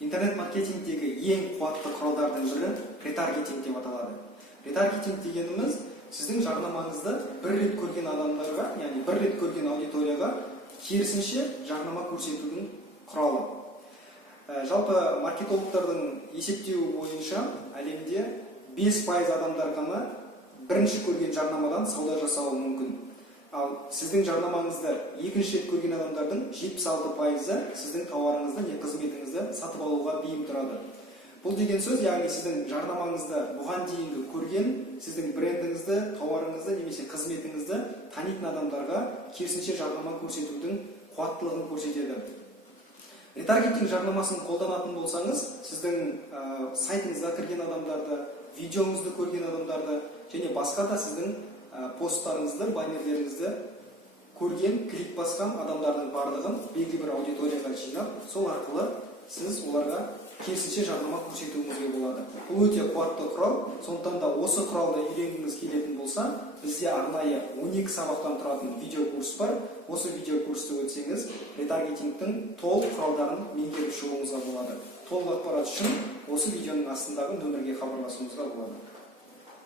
Интернет маркетингтегі ең қуатты құралдардың бірі ретаргетинг деп аталады. Ретаргетинг дегеніміз сіздің жарнамаңызды бір рет көрген адамдарға, яғни бір рет көрген аудиторияға керісінше жарнама көрсетудің құралы. Жалпы маркетологтардың есептеуі бойынша әлемде 5% адамдар ғана бірінші көрген жарнамадан сауда жасауы мүмкін. Ал сіздің жарнамаңызды екінші рет көрген адамдардың 76%-ы сіздің тауарыңызды не қызметіңізді сатып алуға бейім тұрады. Бұл деген сөз, яғни сіздің жарнамаңызды бұған дейінгі көрген, сіздің брендіңізді, тауарыңызды немесе қызметіңізді танитын адамдарға керісінше жарнама көрсетудің қуаттылығын көрсетеді. Ретаргетинг жарнамасын қолданатын болсаңыз, сіздің сайтыңызға кірген адамдарды, видеоңызды көрген адамдарды және басқа да сіздің посттарыңызды, баннерлеріңізді көрген, клик басқан адамдардың барлығын белгілі бір аудиторияға жинап, сол арқылы сіз оларға керісінше жарнама көрсетуіңізге болады. Бұл өте қуатты құрал, сондықтан да осы құралды үйренгіңіз келетін болса, бізде арнайы 12 сабақтан тұратын видеокурс бар. Осы видеокурсты өтсеңіз, ретаргетингтің толық құралдарын меңгеріп шығуыңызға болады. Толық ақпарат үшін осы видеоның астындағы нөмірге хабарласуыңызға болады.